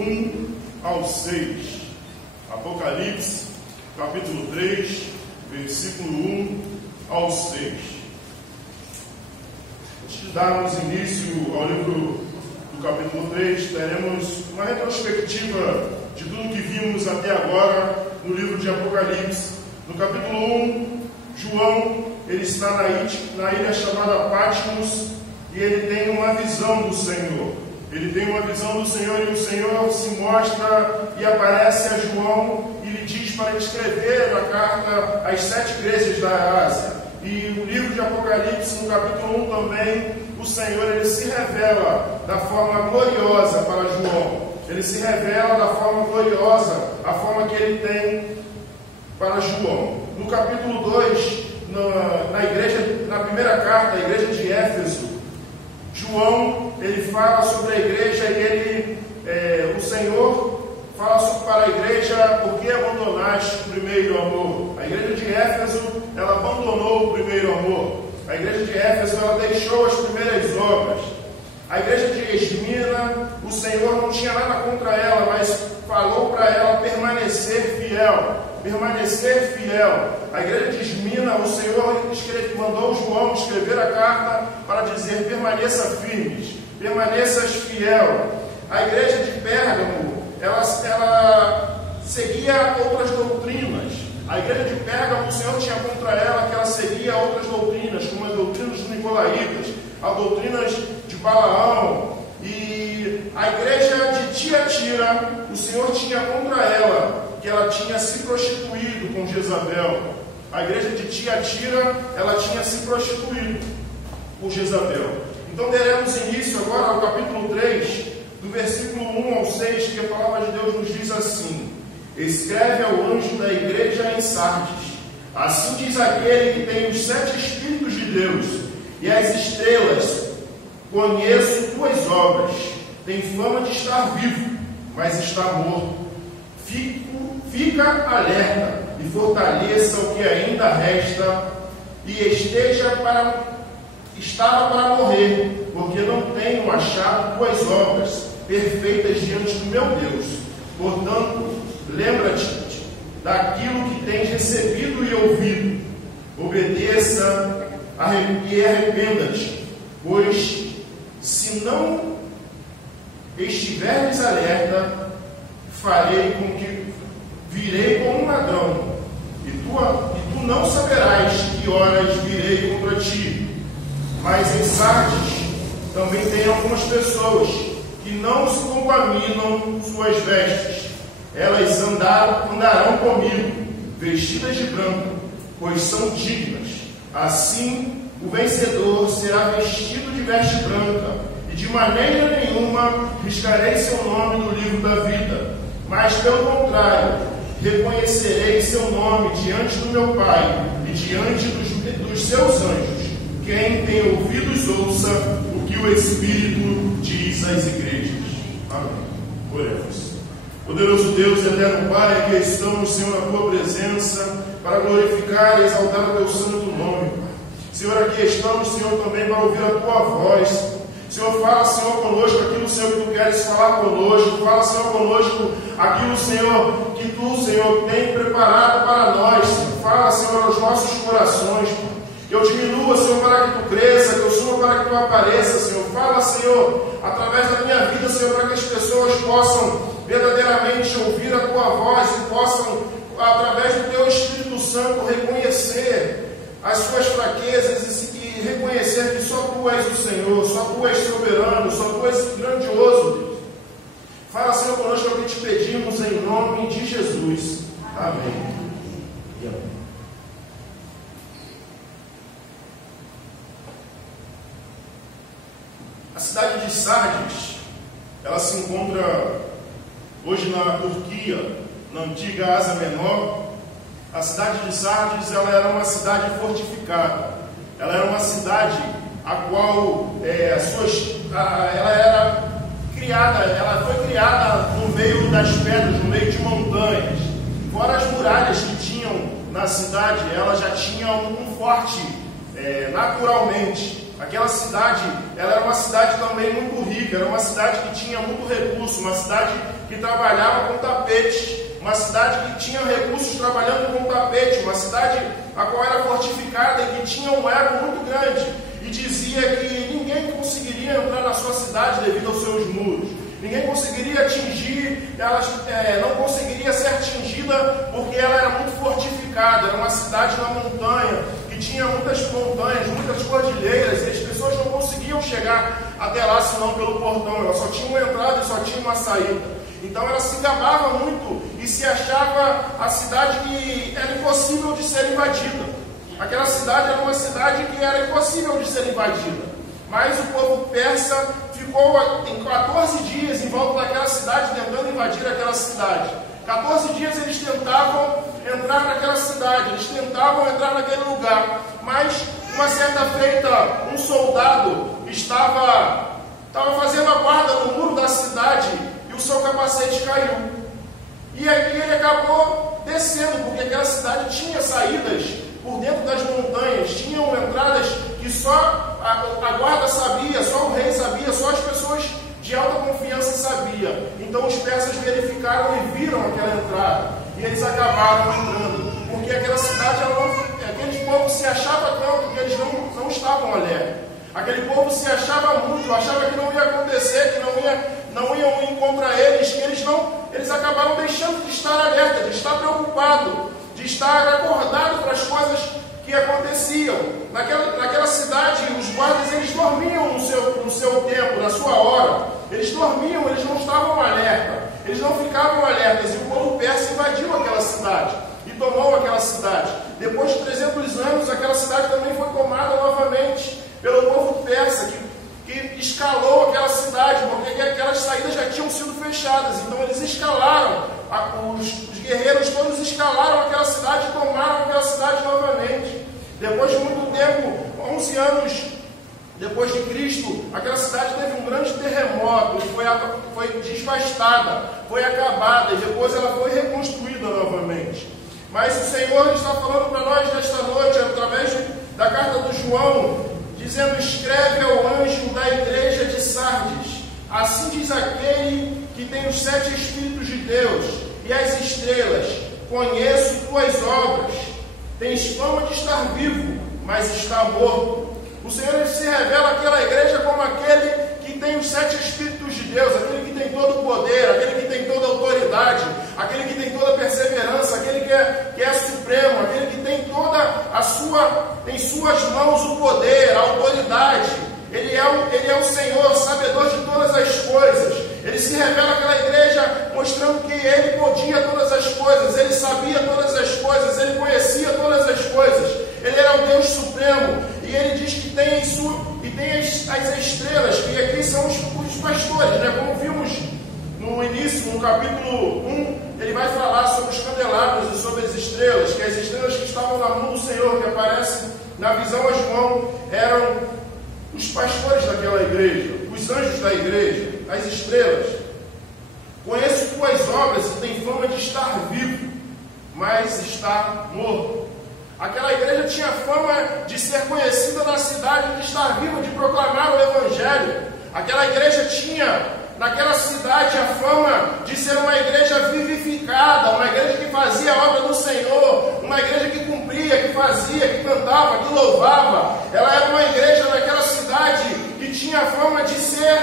1 ao 6. Apocalipse, capítulo 3, versículo 1 ao 6. Antes de darmos início ao livro do capítulo 3, teremos uma retrospectiva de tudo que vimos até agora no livro de Apocalipse. No capítulo 1, João, ele está na ilha chamada Patmos e ele tem uma visão do Senhor. Ele tem uma visão do Senhor e o Senhor se mostra e aparece a João e lhe diz para escrever a carta às 7 igrejas da Ásia. E no livro de Apocalipse, no capítulo 1 também, o Senhor ele se revela da forma gloriosa para João. Ele se revela da forma gloriosa, a forma que ele tem para João. No capítulo 2, na primeira carta, a igreja de Éfeso, João, ele fala sobre a igreja e o Senhor fala para a igreja: por que abandonaste o primeiro amor? A igreja de Éfeso, ela abandonou o primeiro amor. A igreja de Éfeso, ela deixou as primeiras obras. A igreja de Esmina, o Senhor não tinha nada contra ela, mas falou para ela permanecer fiel. Permanecer fiel. A igreja de Esmina, o Senhor mandou João escrever a carta para dizer: permaneça firmes, permaneças fiel. A igreja de Pérgamo, ela seguia outras doutrinas. A igreja de Pérgamo, o Senhor tinha contra ela que ela seguia outras doutrinas, como as doutrinas dos Nicolaítas, as doutrinas de Balaão. E a igreja de Tiatira, o Senhor tinha contra ela que ela tinha se prostituído com Jezabel. A igreja de Tiatira, ela tinha se prostituído com Jezabel. Então teremos início agora ao capítulo 3, do versículo 1 ao 6, que a palavra de Deus nos diz assim: escreve ao anjo da igreja em Sardes, assim diz aquele que tem os 7 Espíritos de Deus e as estrelas: conheço tuas obras, tem fama de estar vivo, mas está morto. Fica alerta e fortaleça o que ainda resta, e estava para morrer, porque não tenho achado tuas obras perfeitas diante do meu Deus. Portanto, lembra-te daquilo que tens recebido e ouvido. Obedeça e arrependa-te, pois se não estiveres alerta, farei com que virei como um ladrão, e tu não saberás que horas virei contra ti. Mas em Sardes também tem algumas pessoas que não se contaminam suas vestes. Elas andarão comigo, vestidas de branco, pois são dignas. Assim, o vencedor será vestido de veste branca, e de maneira nenhuma riscarei seu nome no livro da vida, mas pelo contrário, reconhecerei seu nome diante do meu Pai e diante dos seus anjos. Quem tem ouvidos, ouça o que o Espírito diz às igrejas. Amém. Oremos. Poderoso Deus e eterno Pai, que estamos, Senhor, na tua presença para glorificar e exaltar o teu santo nome. Senhor, aqui estamos, Senhor, também para ouvir a tua voz. Senhor, fala, Senhor, conosco aquilo, Senhor, que tu queres falar conosco. Fala, Senhor, conosco aquilo, Senhor, que tu, Senhor, tem preparado para nós. Fala, Senhor, aos nossos corações. Que eu diminua, Senhor, para que tu cresça, que eu suba para que tu apareça, Senhor. Fala, Senhor, através da minha vida, Senhor, para que as pessoas possam verdadeiramente ouvir a tua voz e possam, através do teu Espírito Santo, reconhecer as suas fraquezas e reconhecer que só tu és o Senhor, só tu és soberano, só tu és grandioso, Deus. Fala, Senhor, conosco é o que te pedimos em nome de Jesus. Amém. E amém. A cidade de Sardes, ela se encontra hoje na Turquia, na antiga Ásia Menor. A cidade de Sardes, ela era uma cidade fortificada. Ela era uma cidade a qual ela foi criada no meio das pedras, no meio de montanhas. Fora as muralhas que tinham na cidade, ela já tinha um forte naturalmente. aquela cidade, ela era uma cidade também muito rica, era uma cidade que tinha muito recurso, uma cidade que trabalhava com tapete, uma cidade que tinha recursos trabalhando com tapete, uma cidade a qual era fortificada e que tinha um ego muito grande, e dizia que ninguém conseguiria entrar na sua cidade devido aos seus muros, ninguém conseguiria atingir, ela não conseguiria ser atingida porque ela era muito fortificada, era uma cidade na montanha, que tinha muitas montanhas, muitas cordilheiras, e as pessoas não conseguiam chegar até lá senão pelo portão, ela só tinha uma entrada e só tinha uma saída. Então ela se gabava muito e se achava a cidade que era impossível de ser invadida. Aquela cidade era uma cidade que era impossível de ser invadida. Mas o povo persa ficou em 14 dias em volta daquela cidade, tentando invadir aquela cidade. 14 dias eles tentavam entrar naquela cidade, eles tentavam entrar naquele lugar. Mas, uma certa feita, um soldado estava fazendo a guarda no muro da cidade e o seu capacete caiu. E aí ele acabou descendo, porque aquela cidade tinha saídas por dentro das montanhas, tinham entradas que só a guarda sabia, só o rei sabia, só as pessoas de alta confiança sabiam. Então os persas verificaram e viram aquela entrada, e eles acabaram entrando, porque aquela cidade, aquele povo se achava tanto que eles não estavam alerta. Aquele povo se achava muito, achava que não ia acontecer, que não iam ir contra eles, que eles acabaram deixando de estar alerta, de estar preocupado, de estar acordado para as coisas que aconteciam. Naquela cidade, os guardas, eles dormiam no seu tempo, na sua hora. Eles dormiam, eles não estavam alerta, eles não ficavam alertas, e o povo persa invadiu aquela cidade e tomou aquela cidade. Depois de 300 anos, aquela cidade também foi tomada novamente pelo povo persa, que escalou aquela cidade, porque aquelas saídas já tinham sido fechadas. Então eles escalaram, os guerreiros todos escalaram aquela cidade e tomaram aquela cidade novamente. Depois de muito tempo, 11 anos depois de Cristo, aquela cidade teve um grande terremoto, foi desvastada, foi acabada, e depois ela foi reconstruída novamente. Mas o Senhor está falando para nós nesta noite, através da carta do João, dizendo: escreve ao anjo da igreja de Sardes, assim diz aquele que tem os 7 Espíritos de Deus e as estrelas: conheço tuas obras, tens fama de estar vivo, mas está morto. O Senhor se revela àquela igreja como aquele que tem os 7 Espíritos de Deus, aquele que tem todo o poder, aquele que tem toda a autoridade, aquele que tem toda a perseverança, aquele que é supremo, aquele que tem em suas mãos o poder, a autoridade. Ele é o Senhor, sabedor de todas as coisas. Ele se revela àquela igreja mostrando que Ele podia todas as coisas, Ele sabia todas as coisas, Ele conhecia todas as coisas. Ele era o Deus supremo, e Ele diz que tem as estrelas, que aqui são os pastores, né? Como vimos no início, no capítulo 1, ele vai falar sobre os candelabros e sobre as estrelas, que as estrelas que estavam na mão do Senhor, que aparecem na visão a João, eram os pastores daquela igreja, os anjos da igreja, as estrelas. Conheço tuas obras e tem fama de estar vivo, mas está morto. Aquela igreja tinha fama de ser conhecida na cidade, de estar viva, de proclamar o Evangelho. Aquela igreja tinha, naquela cidade, a fama de ser uma igreja vivificada, uma igreja que fazia a obra do Senhor, uma igreja que cumpria, que fazia, que cantava, que louvava. Ela era uma igreja naquela cidade que tinha a fama de ser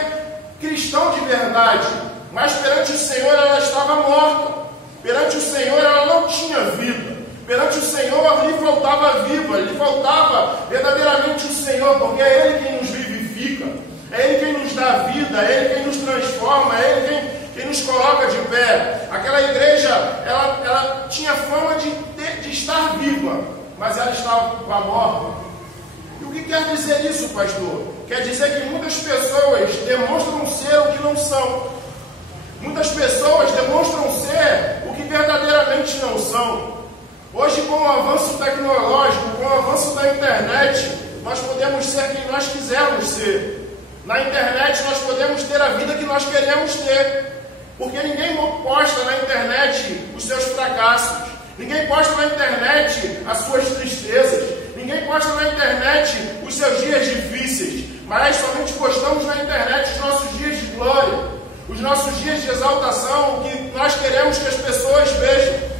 cristão de verdade, mas perante o Senhor ela estava morta. Perante o Senhor ela não tinha vida. Perante o Senhor lhe faltava vida, lhe faltava verdadeiramente o Senhor, porque é Ele quem nos vivifica, é Ele quem nos dá vida, é Ele quem nos transforma, é Ele quem nos coloca de pé. Aquela igreja, ela tinha fama de estar viva, mas ela estava morta. E o que quer dizer isso, pastor? Quer dizer que muitas pessoas demonstram ser o que não são. Muitas pessoas demonstram ser o que verdadeiramente não são. Hoje, com o avanço tecnológico, com o avanço da internet, nós podemos ser quem nós quisermos ser. Na internet nós podemos ter a vida que nós queremos ter, porque ninguém posta na internet os seus fracassos, ninguém posta na internet as suas tristezas, ninguém posta na internet os seus dias difíceis, mas somente postamos na internet os nossos dias de glória, os nossos dias de exaltação, o que nós queremos que as pessoas vejam.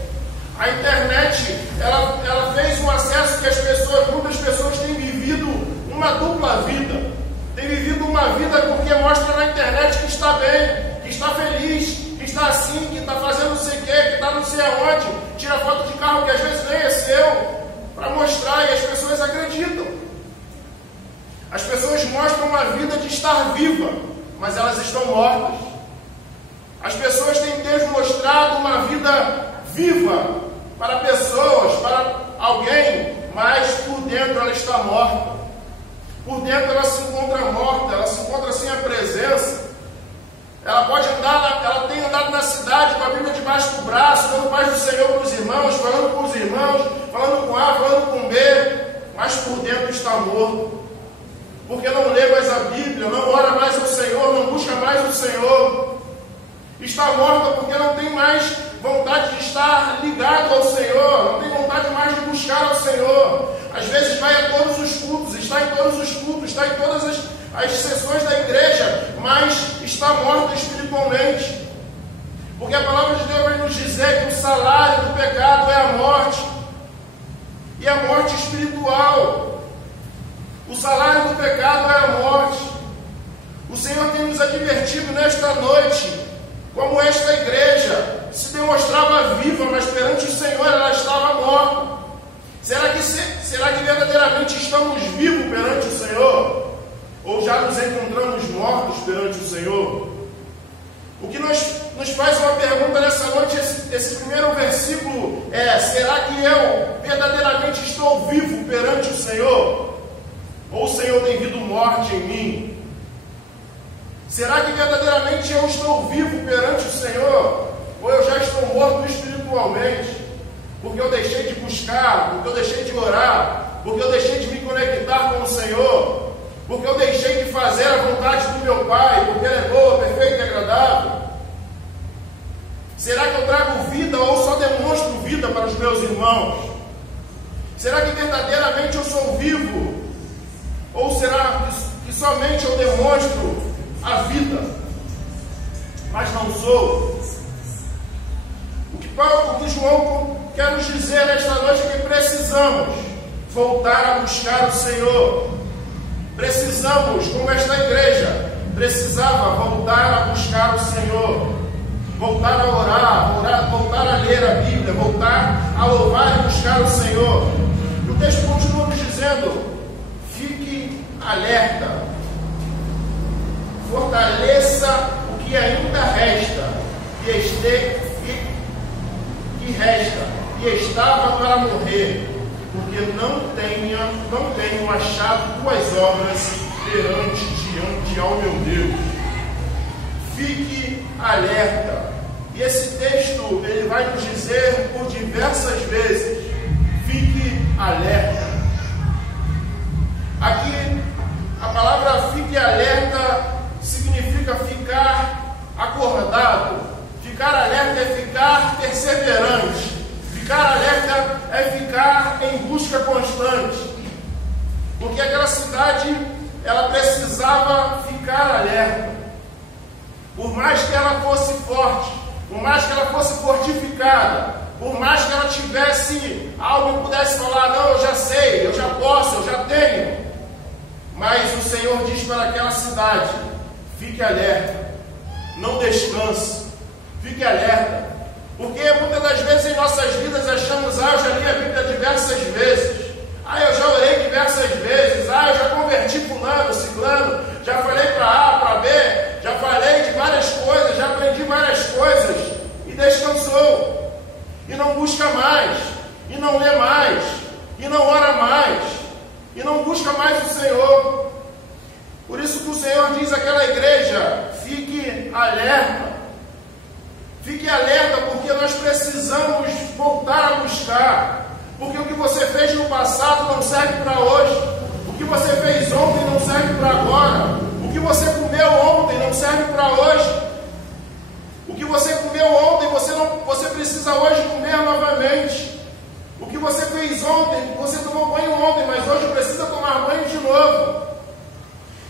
A internet, ela fez um acesso que muitas pessoas têm vivido uma dupla vida. Tem vivido uma vida porque mostra na internet que está bem, que está feliz, que está assim, que está fazendo não sei o quê, que está não sei aonde, tira foto de carro que às vezes nem é seu, para mostrar, e as pessoas acreditam. As pessoas mostram uma vida de estar viva, mas elas estão mortas. As pessoas têm mostrado uma vida viva para pessoas, para alguém, mas por dentro ela está morta. Por dentro ela se encontra morta, ela se encontra sem a presença. Ela pode andar, ela tem andado na cidade com a Bíblia debaixo do braço, dando paz do Senhor para os irmãos, falando com os irmãos, falando com A, falando com B, mas por dentro está morto. Porque não lê mais a Bíblia, não ora mais ao Senhor, não busca mais o Senhor. Está morta porque não tem mais vontade de estar ligado ao Senhor, não tem vontade mais de buscar ao Senhor. Às vezes vai a todos os cultos, está em todos os cultos, está em todas as sessões da igreja, mas está morta espiritualmente. Porque a palavra de Deus vai nos dizer que o salário do pecado é a morte, e a morte espiritual. O salário do pecado é a morte. O Senhor tem nos advertido nesta noite, como esta igreja se demonstrava viva, mas perante o Senhor ela estava morta. Será que verdadeiramente estamos vivos perante o Senhor? Ou já nos encontramos mortos perante o Senhor? O que nos faz uma pergunta nessa noite, esse primeiro versículo é: será que eu verdadeiramente estou vivo perante o Senhor? Ou o Senhor tem vindo morte em mim? Será que verdadeiramente eu estou vivo perante o Senhor? Ou eu já estou morto espiritualmente? Porque eu deixei de buscar, porque eu deixei de orar, porque eu deixei de me conectar com o Senhor, porque eu deixei de fazer a vontade do meu Pai, porque Ele é boa, perfeita e agradável. Será que eu trago vida ou só demonstro vida para os meus irmãos? Será que verdadeiramente eu sou vivo? Ou será que somente eu demonstro a vida, mas não sou? O que João quer nos dizer nesta noite é que precisamos voltar a buscar o Senhor. Precisamos, como esta igreja precisava voltar a buscar o Senhor, voltar a orar, voltar a ler a Bíblia, voltar a louvar e buscar o Senhor. E o texto continua nos dizendo: fique alerta, fortaleça o que ainda resta, e estava para morrer, porque não tenho achado tuas obras diante ao meu Deus. Fique alerta. E esse texto ele vai nos dizer por diversas vezes: fique alerta. Aqui a palavra fique alerta significa ficar acordado. Ficar alerta é ficar perseverante. Ficar alerta é ficar em busca constante. Porque aquela cidade, ela precisava ficar alerta. Por mais que ela fosse forte, por mais que ela fosse fortificada, por mais que ela tivesse algo que pudesse falar: não, eu já sei, eu já posso, eu já tenho. Mas o Senhor diz para aquela cidade: fique alerta, não descanse. Fique alerta, porque muitas das vezes em nossas vidas achamos: eu já li a Bíblia diversas vezes, eu já orei diversas vezes, eu já converti fulano, ciclano, já falei para A, para B, já falei de várias coisas, já aprendi várias coisas, e descansou, e não busca mais, e não lê mais, e não ora mais, e não busca mais o Senhor. Por isso que o Senhor diz àquela igreja: fique alerta. Fique alerta, porque nós precisamos voltar a buscar. Porque o que você fez no passado não serve para hoje. O que você fez ontem não serve para agora. O que você comeu ontem não serve para hoje. O que você comeu ontem, você precisa hoje comer novamente. O que que você fez ontem, você tomou banho ontem, mas hoje precisa tomar banho de novo.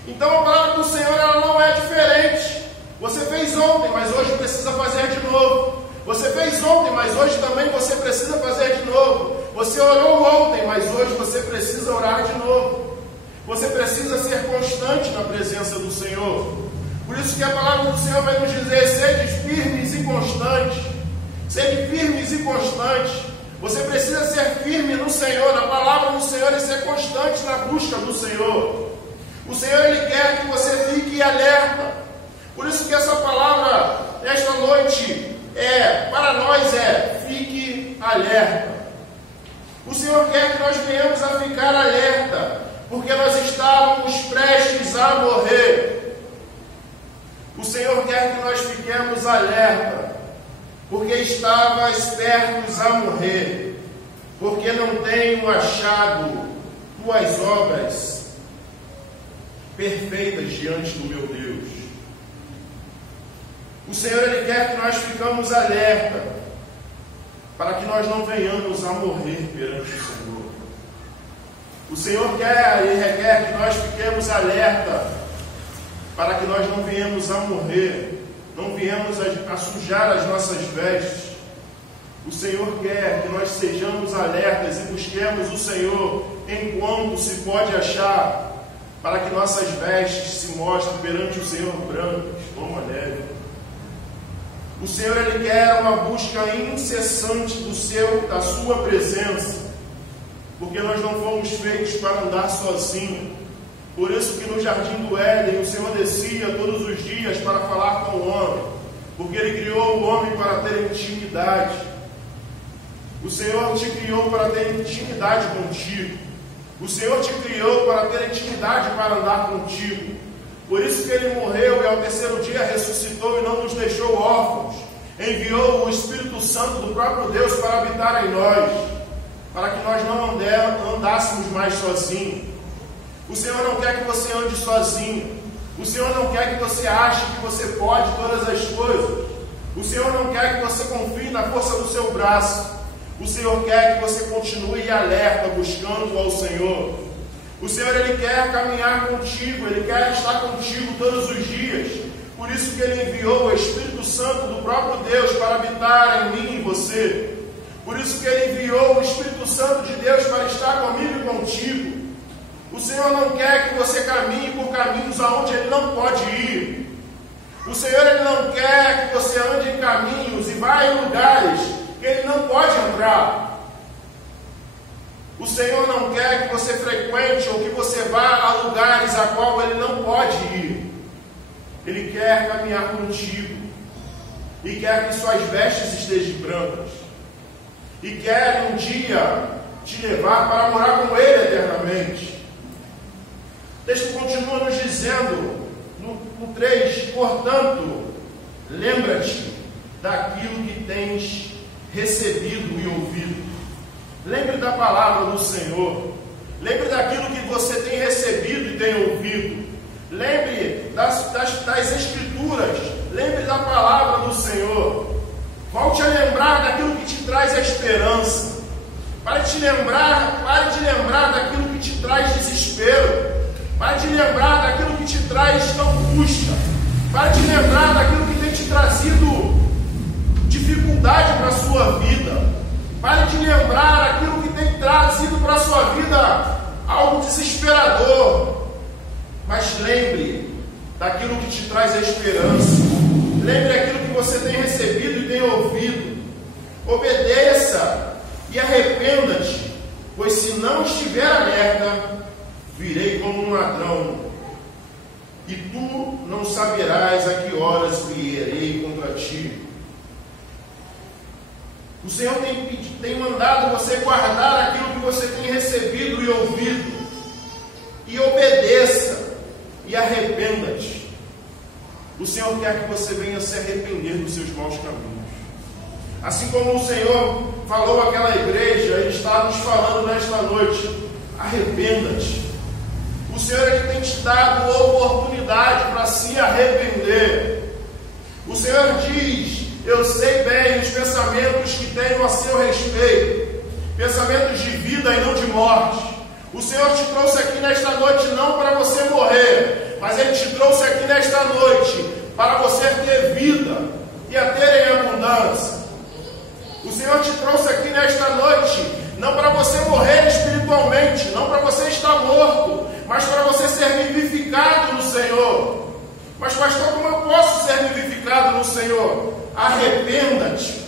Então a palavra do Senhor ela não é diferente. Você fez ontem, mas hoje precisa fazer de novo. Você fez ontem, mas hoje também você precisa fazer de novo. Você orou ontem, mas hoje você precisa orar de novo. Você precisa ser constante na presença do Senhor. Por isso que a palavra do Senhor vai nos dizer: sede firmes e constantes. Sede firmes e constantes. Você precisa ser firme no Senhor, na palavra do Senhor, e ser constante na busca do Senhor. O Senhor, Ele quer que você fique alerta. Por isso que essa palavra, nesta noite, para nós fique alerta. O Senhor quer que nós venhamos a ficar alerta, porque nós estávamos prestes a morrer. O Senhor quer que nós fiquemos alerta, porque estávamos pertos a morrer, porque não tenho achado tuas obras perfeitas diante do meu Deus. O Senhor, Ele quer que nós ficamos alerta, para que nós não venhamos a morrer perante o Senhor. O Senhor quer e requer que nós fiquemos alerta, para que nós não venhamos a morrer, não venhamos a sujar as nossas vestes. O Senhor quer que nós sejamos alertas e busquemos o Senhor enquanto se pode achar, para que nossas vestes se mostrem perante o Senhor brancas como a neve. O Senhor, Ele quer uma busca incessante da sua presença, porque nós não fomos feitos para andar sozinhos. Por isso que no jardim do Éden o Senhor descia todos os dias para falar com o homem, porque Ele criou o homem para ter intimidade. O Senhor te criou para ter intimidade contigo. O Senhor te criou para ter intimidade, para andar contigo. Por isso que Ele morreu e ao terceiro dia ressuscitou e não nos deixou órfãos. Enviou o Espírito Santo do próprio Deus para habitar em nós, para que nós não andássemos mais sozinhos. O Senhor não quer que você ande sozinho. O Senhor não quer que você ache que você pode todas as coisas. O Senhor não quer que você confie na força do seu braço. O Senhor quer que você continue alerta, buscando ao Senhor. O Senhor, Ele quer caminhar contigo, Ele quer estar contigo todos os dias. Por isso que Ele enviou o Espírito Santo do próprio Deus para habitar em mim e você. Por isso que Ele enviou o Espírito Santo de Deus para estar comigo e contigo. O Senhor não quer que você caminhe por caminhos aonde Ele não pode ir. O Senhor, Ele não quer que você ande em caminhos e vá em lugares que Ele não pode entrar. O Senhor não quer que você frequente ou que você vá a lugares a qual Ele não pode ir. Ele quer caminhar contigo e quer que suas vestes estejam brancas e quer um dia te levar para morar com Ele eternamente. O texto continua nos dizendo no 3: portanto, lembra-te daquilo que tens recebido e ouvido. Lembre da palavra do Senhor. Lembre daquilo que você tem recebido e tem ouvido. Lembre das Escrituras. Lembre da palavra do Senhor. Volte a lembrar daquilo que te traz a esperança. Pare de lembrar daquilo que te traz desespero. Pare de lembrar daquilo que te traz angústia. Pare de lembrar daquilo que tem te trazido dificuldade para a sua vida. Pare de lembrar aquilo que tem trazido para a sua vida algo desesperador. Mas lembre daquilo que te traz a esperança. Lembre daquilo que você tem recebido e tem ouvido. Obedeça e arrependa-te, pois se não estiver alerta, virei como um ladrão, e tu não saberás a que horas vierei contra ti. O Senhor tem mandado você guardar aquilo que você tem recebido e ouvido, e obedeça e arrependa-te. O Senhor quer que você venha se arrepender dos seus maus caminhos. Assim como o Senhor falou àquela igreja, Ele está nos falando nesta noite: arrependa-te. O Senhor, Ele tem te dado oportunidade para se arrepender. O Senhor diz: eu sei bem os pensamentos que tenho a seu respeito, pensamentos de vida e não de morte. O Senhor te trouxe aqui nesta noite não para você morrer, mas Ele te trouxe aqui nesta noite para você ter vida e a ter em abundância. O Senhor te trouxe aqui nesta noite não para você morrer espiritualmente, não para você estar morto, mas para você ser vivificado no Senhor. Mas pastor, como eu posso ser vivificado no Senhor? Arrependa-te.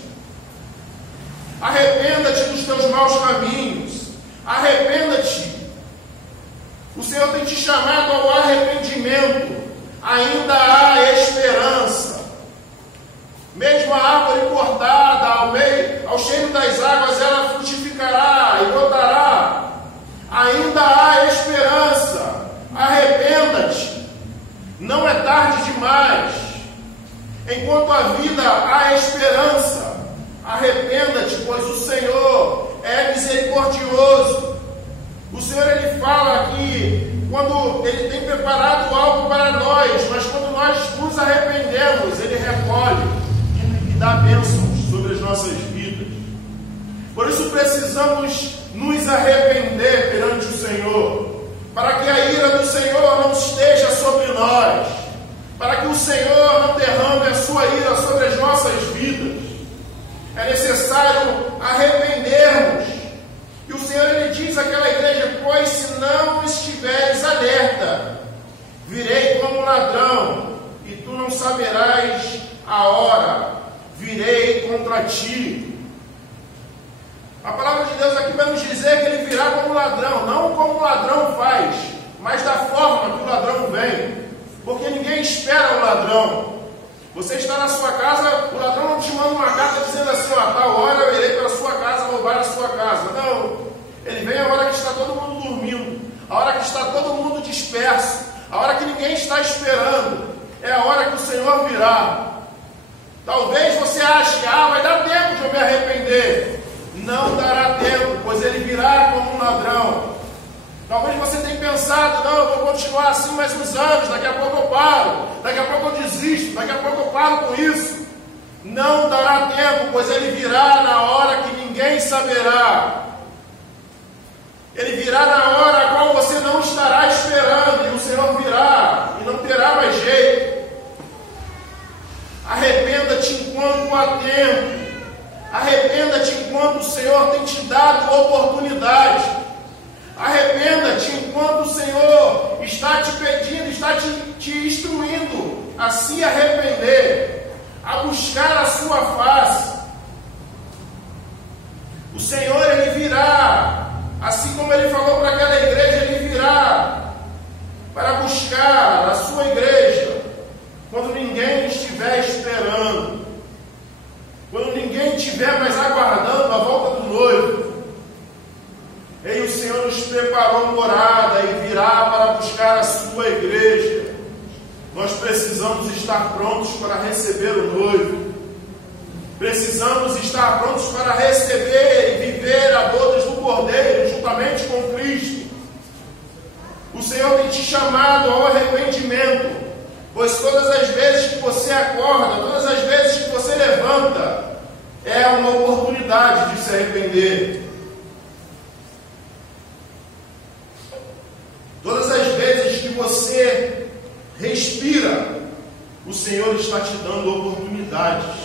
Arrependa-te dos teus maus caminhos. Arrependa-te. O Senhor tem te chamado ao arrependimento. Ainda há esperança. Mesmo a árvore cortada ao cheiro das águas, ela frutificará e brotará. Ainda há esperança. Arrependa-te. Não é tarde demais. Enquanto a vida há esperança, arrependa-te, pois o Senhor é misericordioso. O Senhor, Ele fala aqui, quando Ele tem preparado algo para nós, mas quando nós nos arrependemos, Ele recolhe e dá bênçãos sobre as nossas vidas. Por isso precisamos nos arrepender perante o Senhor, para que a ira do Senhor não esteja sobre nós, para que o Senhor não derrame a sua ira sobre as nossas vidas. É necessário arrependermos. E o Senhor, Ele diz àquela igreja: pois se não estiveres alerta, virei como ladrão, e tu não saberás a hora, virei contra ti. A palavra de Deus aqui vai nos dizer que Ele virá como ladrão, não como o ladrão faz, mas da forma que o ladrão vem, porque ninguém espera o ladrão. Você está na sua casa, o ladrão não te manda uma carta dizendo assim: ó, tal hora eu irei para a sua casa roubar a sua casa. Não, ele vem a hora que está todo mundo dormindo, a hora que está todo mundo disperso, a hora que ninguém está esperando. É a hora que o Senhor virá. Talvez você ache: vai dar tempo de eu me arrepender. Não dará tempo, pois Ele virá como um ladrão. Talvez você tenha pensado: não, eu vou continuar assim mais uns anos, daqui a pouco eu paro, daqui a pouco eu desisto, daqui a pouco eu paro com isso. Não dará tempo, pois Ele virá na hora que ninguém saberá. Ele virá na hora a qual você não estará esperando, e o Senhor virá, e não terá mais jeito. Arrependa-te enquanto há tempo. Arrependa-te enquanto o Senhor tem te dado oportunidade. Arrependa-te enquanto o Senhor está te pedindo, está te instruindo a se arrepender, a buscar a sua face. O Senhor, Ele virá, assim como Ele falou para aquela igreja, Ele virá para buscar a sua igreja quando ninguém estiver esperando, quando ninguém estiver mais aguardando a volta do noivo. E o Senhor nos preparou morada e virá para buscar a sua igreja. Nós precisamos estar prontos para receber o noivo. Precisamos estar prontos para receber e viver a bodas do Cordeiro juntamente com Cristo. O Senhor tem te chamado ao arrependimento, pois todas as vezes que você acorda, todas as vezes que você levanta, é uma oportunidade de se arrepender. Todas as vezes que você respira, o Senhor está te dando oportunidades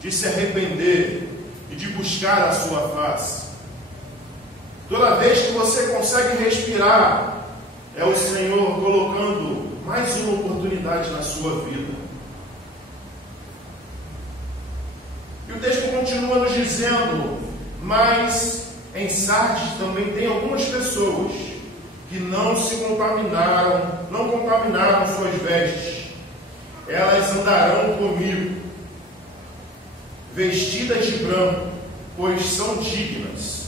de se arrepender e de buscar a sua face. Toda vez que você consegue respirar, é o Senhor colocando mais uma oportunidade na sua vida. E o texto continua nos dizendo: mas em Sardes também tem algumas pessoas que não contaminaram suas vestes. Elas andarão comigo, vestidas de branco, pois são dignas.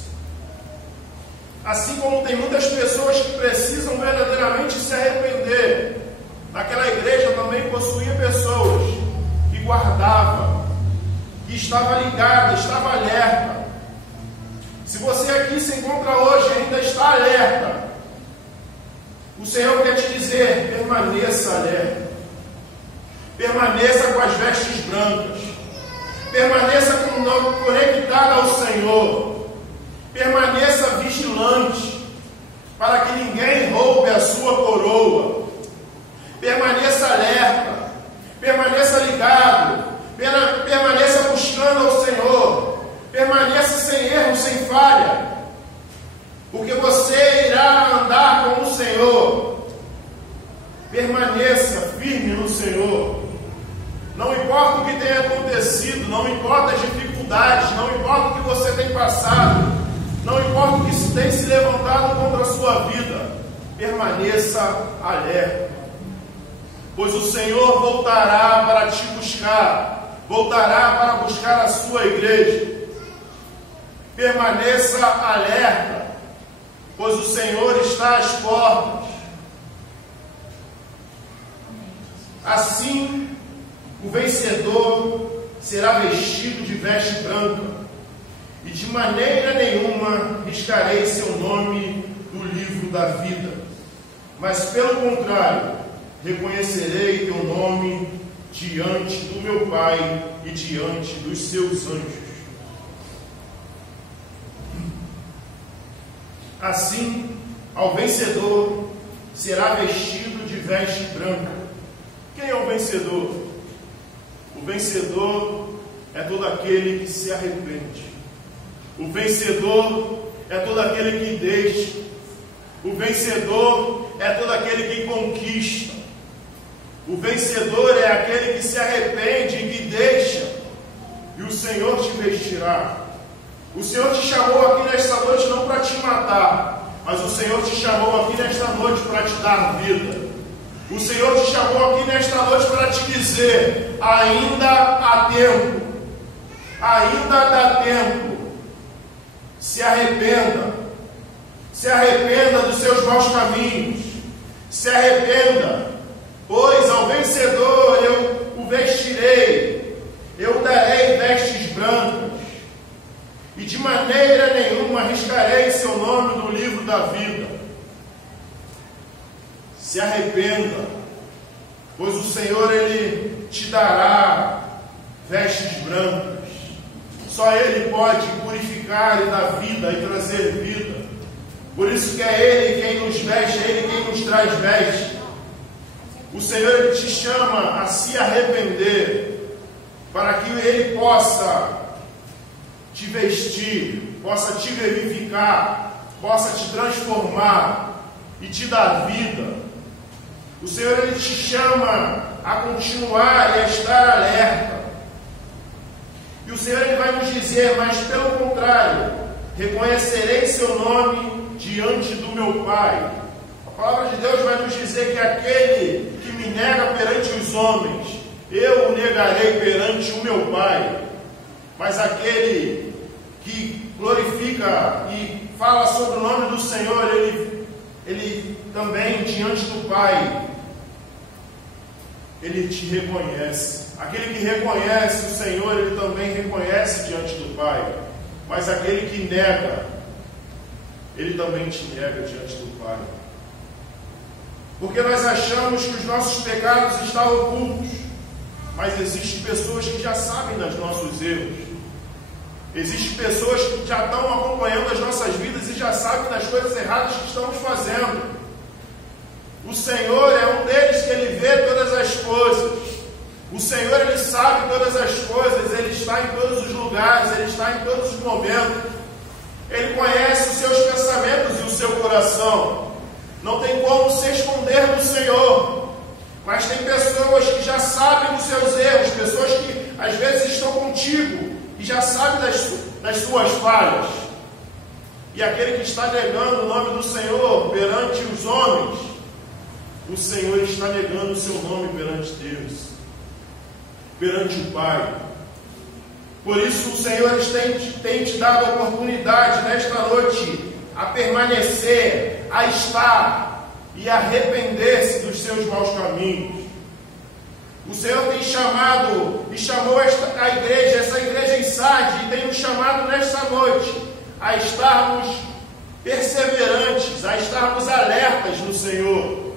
Assim como tem muitas pessoas que precisam verdadeiramente se arrepender, naquela igreja também possuía pessoas que guardavam, que estava ligada, estava alerta. Se você aqui se encontra hoje e ainda está alerta, o Senhor quer te dizer: permaneça alerta, permaneça com as vestes brancas, permaneça conectado ao Senhor. sua coroa. Permaneça alerta, permaneça ligado, permaneça buscando ao Senhor, permaneça sem erro, sem falha, porque você irá andar com o Senhor. Permaneça firme no Senhor. Não importa o que tenha acontecido, não importa as dificuldades, não importa o que você tem passado, não importa o que tem se levantado contra a sua vida, permaneça alerta, pois o Senhor voltará para te buscar, voltará para buscar a sua igreja. Permaneça alerta, pois o Senhor está às portas. Assim, o vencedor será vestido de veste branca, e de maneira nenhuma riscarei seu nome do livro da vida, mas pelo contrário, reconhecerei teu nome diante do meu Pai e diante dos seus anjos. Assim, ao vencedor será vestido de veste branca. Quem é o vencedor? O vencedor é todo aquele que se arrepende. O vencedor é todo aquele que deixa. O vencedor é todo aquele que conquista. O vencedor é aquele que se arrepende e que deixa. E o Senhor te vestirá. O Senhor te chamou aqui nesta noite não para te matar, mas o Senhor te chamou aqui nesta noite para te dar vida. O Senhor te chamou aqui nesta noite para te dizer: ainda há tempo, ainda dá tempo. Se arrependa dos seus maus caminhos, se arrependa, pois ao vencedor eu o vestirei, eu darei vestes brancas, e de maneira nenhuma arriscarei seu nome no livro da vida. Se arrependa, pois o Senhor, Ele te dará vestes brancas. Só Ele pode purificar e dar vida e trazer vida. Por isso que é Ele quem nos veste, é Ele quem nos traz veste. O Senhor, Ele te chama a se arrepender, para que Ele possa te vestir, possa te vivificar, possa te transformar e te dar vida. O Senhor, Ele te chama a continuar e a estar alerta. E o Senhor, Ele vai nos dizer: mas pelo contrário, reconhecerei seu nome diante do meu Pai. A palavra de Deus vai nos dizer que aquele que me nega perante os homens, eu o negarei perante o meu Pai. Mas aquele que glorifica e fala sobre o nome do Senhor, ele também diante do Pai, ele te reconhece. Aquele que reconhece o Senhor, ele também reconhece diante do Pai. Mas aquele que nega, ele também te nega diante do Pai. Porque nós achamos que os nossos pecados estão ocultos, mas existem pessoas que já sabem dos nossos erros. Existem pessoas que já estão acompanhando as nossas vidas e já sabem das coisas erradas que estamos fazendo. O Senhor é um deles que Ele vê todas as coisas. O Senhor, Ele sabe todas as coisas. Ele está em todos os lugares, Ele está em todos os momentos. Ele conhece os seus pensamentos e o seu coração. Não tem como se esconder do Senhor. Mas tem pessoas que já sabem dos seus erros, pessoas que às vezes estão contigo e já sabem das suas falhas. E aquele que está negando o nome do Senhor perante os homens, o Senhor está negando o seu nome perante Deus, perante o Pai. Por isso o Senhor tem te dado a oportunidade nesta noite a permanecer, a estar e arrepender-se dos seus maus caminhos. O Senhor tem chamado e chamou essa igreja em Sardes, e tem nos chamado nesta noite a estarmos perseverantes, a estarmos alertas no Senhor.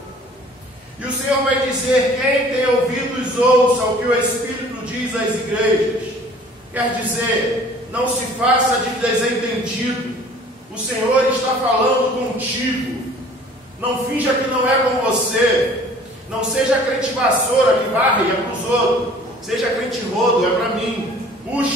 E o Senhor vai dizer: quem tem ouvidos, ouça o que o Espírito diz às igrejas. Quer dizer, não se faça de desentendido. O Senhor está falando contigo. Não finja que não é com você. Não seja crente vassoura que varre e é para os outros. Seja crente rodo, é para mim. Puxe